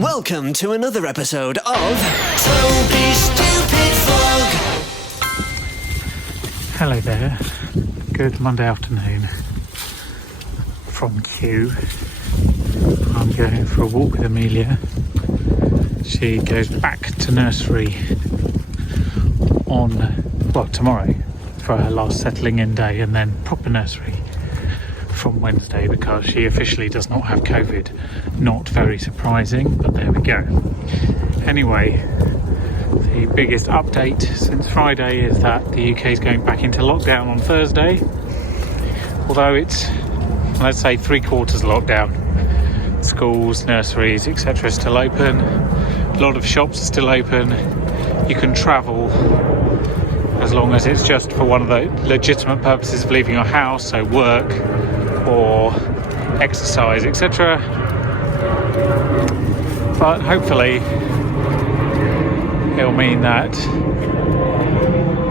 Welcome to another episode of Toby Stupid Vlog. Hello there. Good Monday afternoon from Kew. I'm going for a walk with Amelia. She goes back to nursery tomorrow for her last settling in day, and then proper nursery from Wednesday because she officially does not have COVID. Not very surprising, but there we go. Anyway, the biggest update since Friday is that the UK is going back into lockdown on Thursday. Although it's, let's say, 3/4 lockdown. Schools, nurseries, etc. are still open. A lot of shops are still open. You can travel as long as it's just for one of the legitimate purposes of leaving your house, so work or exercise, etc. But hopefully it'll mean that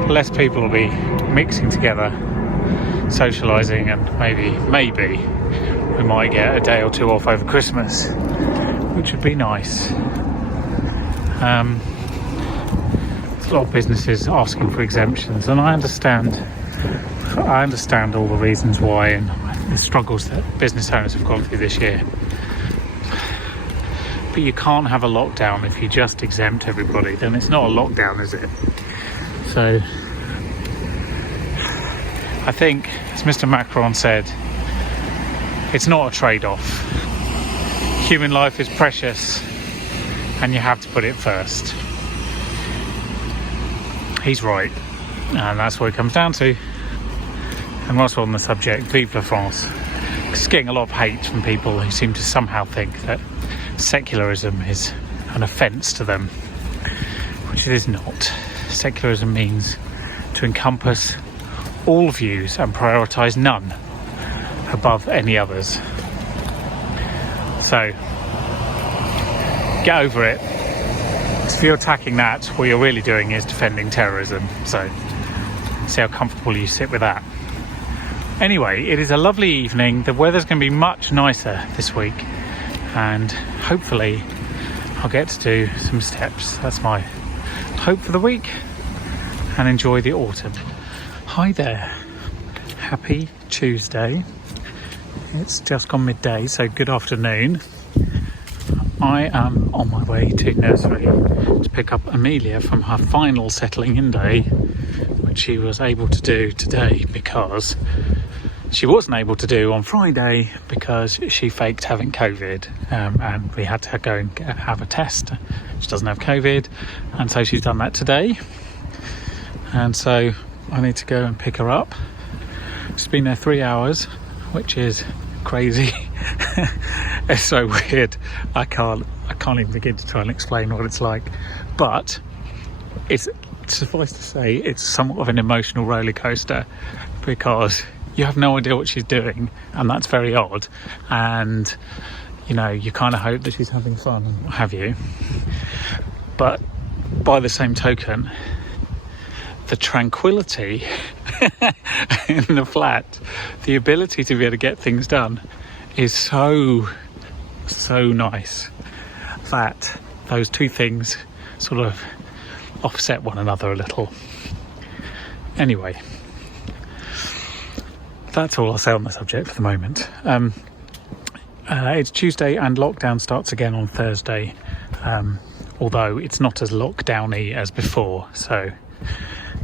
less people will be mixing together, socialising, and maybe we might get a day or two off over Christmas, which would be nice. There's a lot of businesses asking for exemptions, and I understand all the reasons why and the struggles that business owners have gone through this year. But you can't have a lockdown if you just exempt everybody. Then it's not a lockdown, is it? So I think, as Mr. Macron said, it's not a trade-off. Human life is precious and you have to put it first. He's right, and that's what it comes down to. And whilst we're on the subject, vive la France. It's getting a lot of hate from people who seem to somehow think that secularism is an offence to them, which it is not. Secularism means to encompass all views and prioritise none above any others. So get over it. If you're attacking that, what you're really doing is defending terrorism. So see how comfortable you sit with that. Anyway, it is a lovely evening. The weather's going to be much nicer this week, and hopefully I'll get to do some steps. That's my hope for the week, and enjoy the autumn. Hi there. Happy Tuesday. It's just gone midday, so good afternoon. I am on my way to nursery to pick up Amelia from her final settling in day, which she was able to do today because she wasn't able to do on Friday because she faked having COVID, and we had to go and have a test. She doesn't have COVID, and so she's done that today, and so I need to go and pick her up. She's been there 3 hours, which is crazy. It's so weird. I can't even begin to try and explain what it's like, but it's, suffice to say, it's somewhat of an emotional roller coaster because you have no idea what she's doing, and that's very odd, and you know, you kind of hope that she's having fun and what have you, but by the same token, the tranquility in the flat, the ability to be able to get things done is so nice that those two things sort of offset one another a little. Anyway, that's all I'll say on the subject for the moment. It's Tuesday and lockdown starts again on Thursday, although it's not as lockdowny as before, so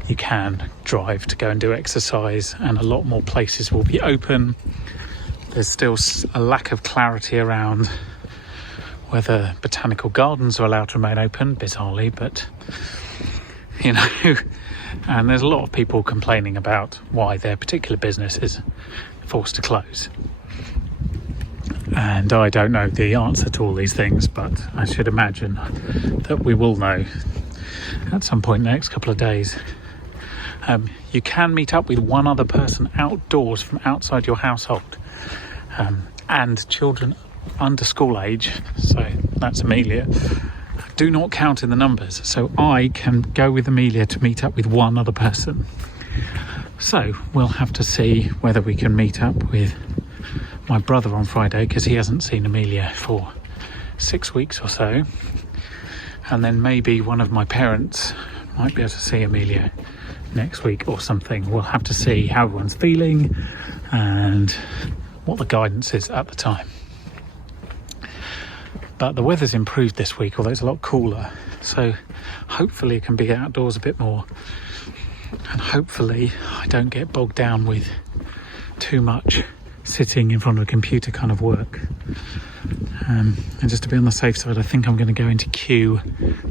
you can drive to go and do exercise, and a lot more places will be open. There's still a lack of clarity around whether botanical gardens are allowed to remain open, bizarrely, but you know, and there's a lot of people complaining about why their particular business is forced to close. And I don't know the answer to all these things, but I should imagine that we will know at some point in the next couple of days. You can meet up with one other person outdoors from outside your household, and children under school age, so that's Amelia, do not count in the numbers, so I can go with Amelia to meet up with one other person. So we'll have to see whether we can meet up with my brother on Friday, because he hasn't seen Amelia for 6 weeks or so, and then maybe one of my parents might be able to see Amelia next week or something. We'll have to see how everyone's feeling and what the guidance is at the time. But the weather's improved this week, although it's a lot cooler, so hopefully it can be outdoors a bit more, and hopefully I don't get bogged down with too much sitting in front of a computer kind of work. And just to be on the safe side, I think I'm going to go into queue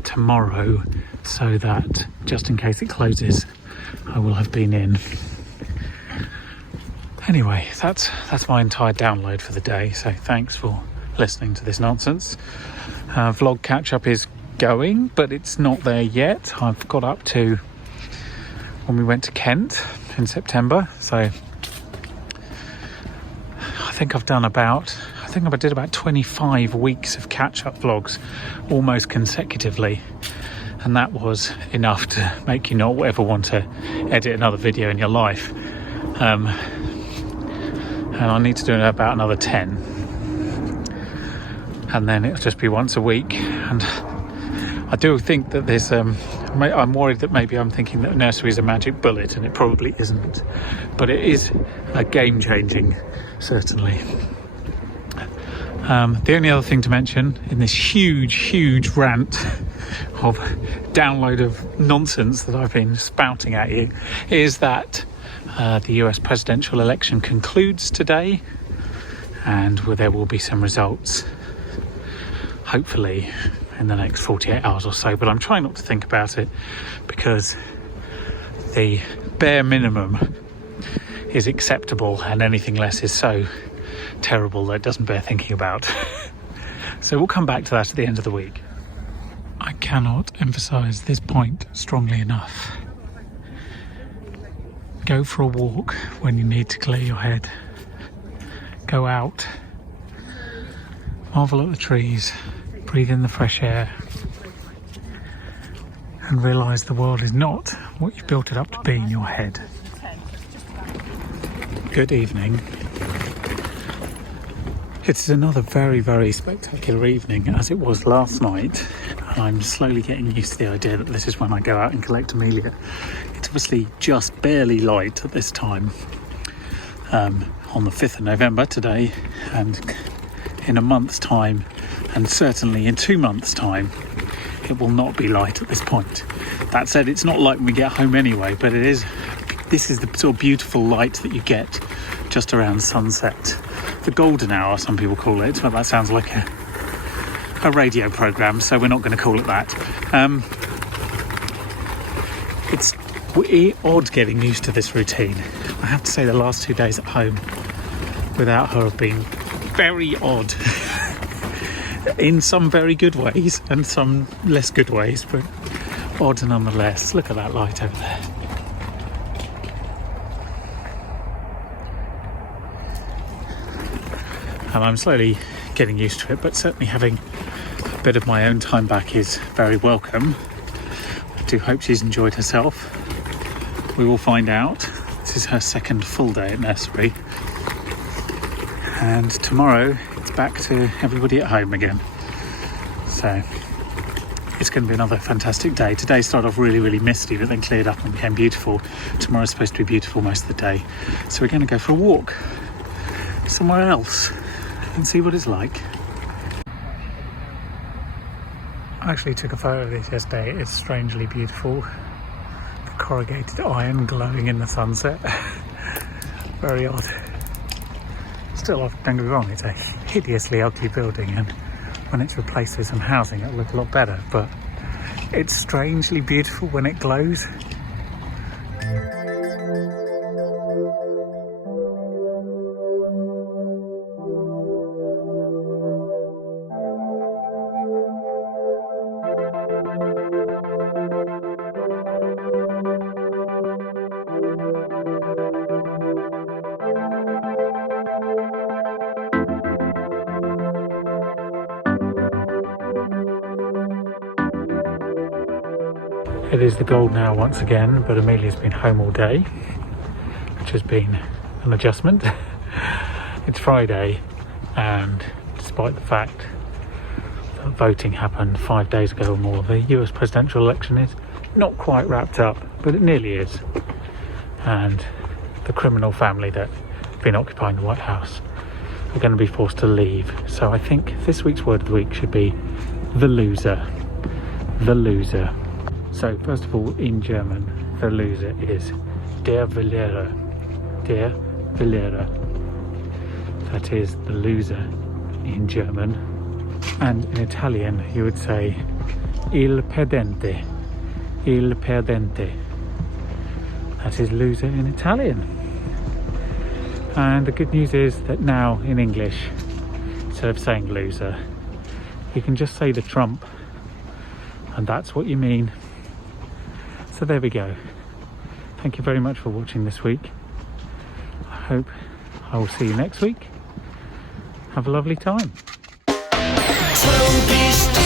tomorrow, so that just in case it closes I will have been in. Anyway, that's my entire download for the day, so thanks for listening to this nonsense. Vlog catch up is going, but it's not there yet. I've got up to when we went to Kent in September, so I think I did about 25 weeks of catch up vlogs almost consecutively, and that was enough to make you not ever want to edit another video in your life. And I need to do about another 10. And then it'll just be once a week. And I do think that there's I'm worried that maybe I'm thinking that Nursery is a magic bullet, and it probably isn't, but it is a game changing, certainly. The only other thing to mention in this huge rant of download of nonsense that I've been spouting at you is that the US presidential election concludes today, and there will be some results hopefully in the next 48 hours or so, but I'm trying not to think about it because the bare minimum is acceptable and anything less is so terrible that it doesn't bear thinking about. So we'll come back to that at the end of the week. I cannot emphasize this point strongly enough. Go for a walk when you need to clear your head. Go out, marvel at the trees, breathe in the fresh air, and realise the world is not what you've built it up to be in your head. Good evening. It's another very spectacular evening, as it was last night, and I'm slowly getting used to the idea that this is when I go out and collect Amelia. It's obviously just barely light at this time, on the 5th of November today, and in a month's time, and certainly in 2 months' time, it will not be light at this point. That said, it's not light when we get home anyway, but this is the sort of beautiful light that you get just around sunset. The golden hour, some people call it, but that sounds like a radio programme, so we're not going to call it that. It's odd getting used to this routine. I have to say the last 2 days at home without her have been very odd. In some very good ways and some less good ways, but odd nonetheless. Look at that light over there. And I'm slowly getting used to it, but certainly having a bit of my own time back is very welcome. I do hope she's enjoyed herself. We will find out. This is her second full day at nursery, and tomorrow it's back to everybody at home again. So it's going to be another fantastic day. Today started off really misty, but then cleared up and became beautiful. Tomorrow's supposed to be beautiful most of the day, so we're going to go for a walk somewhere else and see what it's like. I actually took a photo of this yesterday. It's strangely beautiful. The corrugated iron glowing in the sunset. Very odd. Still, don't get me wrong, it's a hideously ugly building, and when it's replaced with some housing it'll look a lot better, but it's strangely beautiful when it glows. It is the golden hour once again, but Amelia's been home all day, which has been an adjustment. It's Friday, and despite the fact that voting happened 5 days ago or more, the US presidential election is not quite wrapped up, but it nearly is. And the criminal family that have been occupying the White House are going to be forced to leave. So I think this week's word of the week should be the loser. The loser. So first of all, in German, the loser is der Verlierer. Der Verlierer. That is the loser in German. And in Italian, you would say il perdente. Il perdente. That is loser in Italian. And the good news is that now in English, instead of saying loser, you can just say the Trump, and that's what you mean. So there we go. Thank you very much for watching this week. I hope I will see you next week. Have a lovely time. Toby's